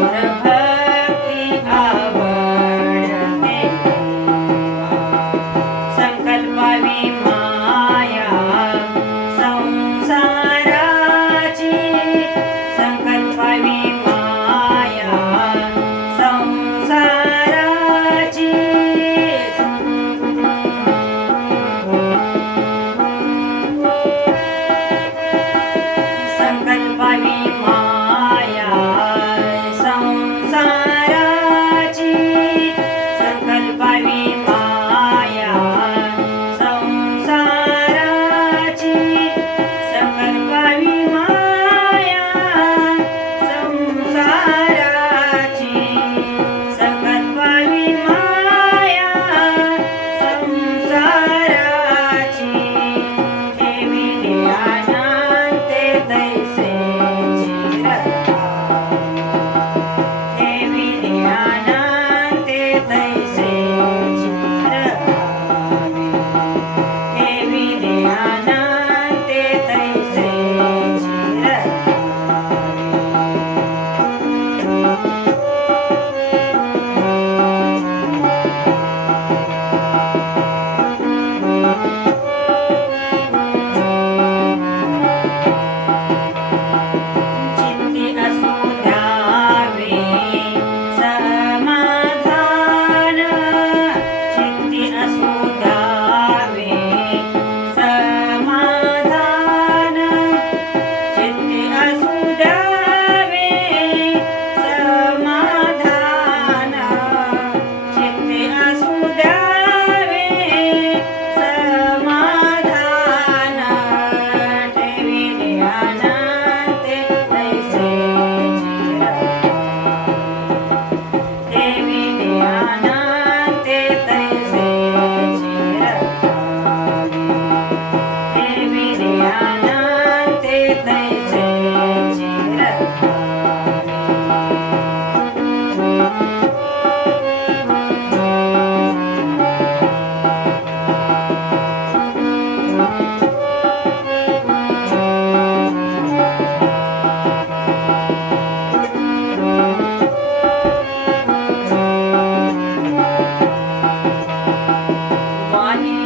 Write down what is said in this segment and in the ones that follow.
Brahma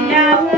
Now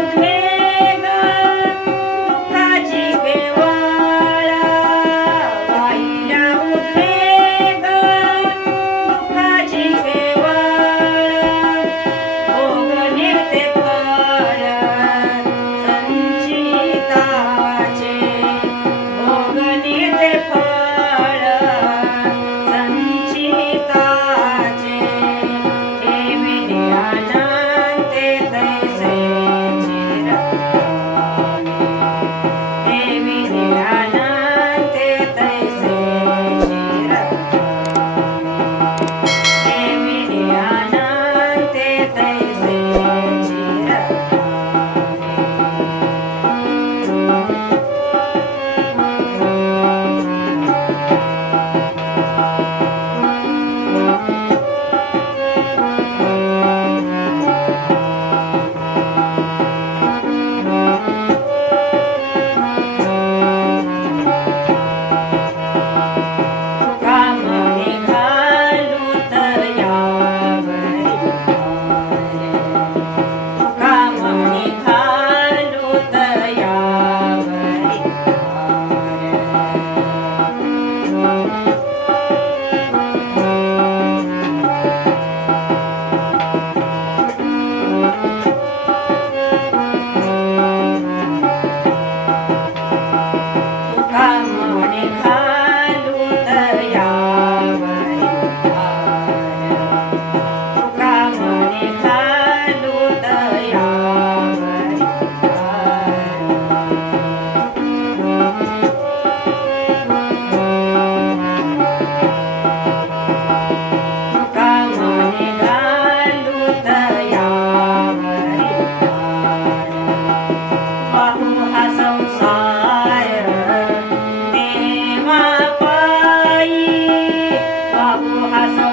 Abu Hasan